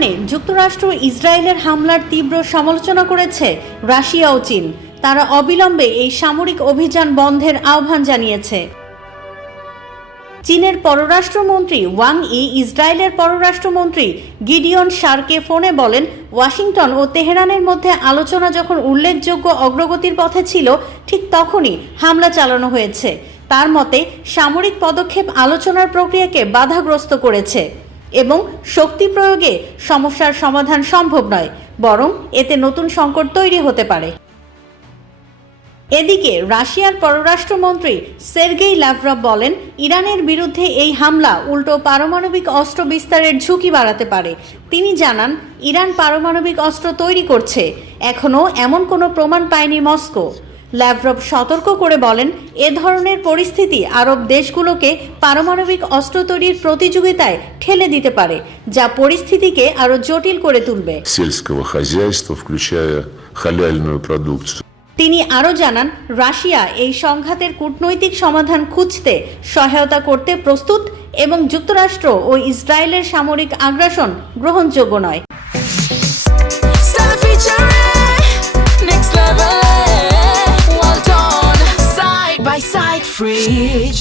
তেহরানে যুক্তরাষ্ট্র ইসরায়েলের হামলার তীব্র সমালোচনা করেছে রাশিয়া ও চীন। তারা অবিলম্বে এই সামরিক অভিযান বন্ধের আহ্বান জানিয়েছে। চীনের পররাষ্ট্রমন্ত্রী ওয়াং ই ইসরায়েলের পররাষ্ট্রমন্ত্রী গিডিয়ন শারকে ফোনে বলেন, ওয়াশিংটন ও তেহরানের মধ্যে আলোচনা যখন উল্লেখযোগ্য অগ্রগতির পথে ছিল, ঠিক তখনই হামলা চালানো হয়েছে। তার মতে, সামরিক পদক্ষেপ আলোচনার প্রক্রিয়াকে বাধাগ্রস্ত করেছে এবং শক্তি প্রয়োগে সমস্যার সমাধান সম্ভব নয়, বরং এতে নতুন সংকট তৈরি হতে পারে। এদিকে রাশিয়ার পররাষ্ট্রমন্ত্রী সের্গেই ল্যাভরভ বলেন, ইরানের বিরুদ্ধে এই হামলা উল্টো পারমাণবিক অস্ত্র বিস্তারের ঝুঁকি বাড়াতে পারে। তিনি জানান, ইরান পারমাণবিক অস্ত্র তৈরি করছে, এখনও এমন কোনো প্রমাণ পায়নি মস্কো। ল্যাভরভ সতর্ক করে বলেন, এ ধরনের পরিস্থিতি আরব দেশগুলোকে পারমাণবিক অস্ত্র তৈরির প্রতিযোগিতায় ঠেলে দিতে পারে, যা পরিস্থিতিকে আরও জটিল করে তুলবে। Сельского хозяйства, включая халяльную продукцию. তিনি আরও জানান, রাশিয়া এই সংঘাতের কূটনৈতিক সমাধান খুঁজতে সহায়তা করতে প্রস্তুত এবং যুক্তরাষ্ট্র ও ইসরায়েলের সামরিক আগ্রাসন গ্রহণযোগ্য নয়। Next level, well done, side by side fridge.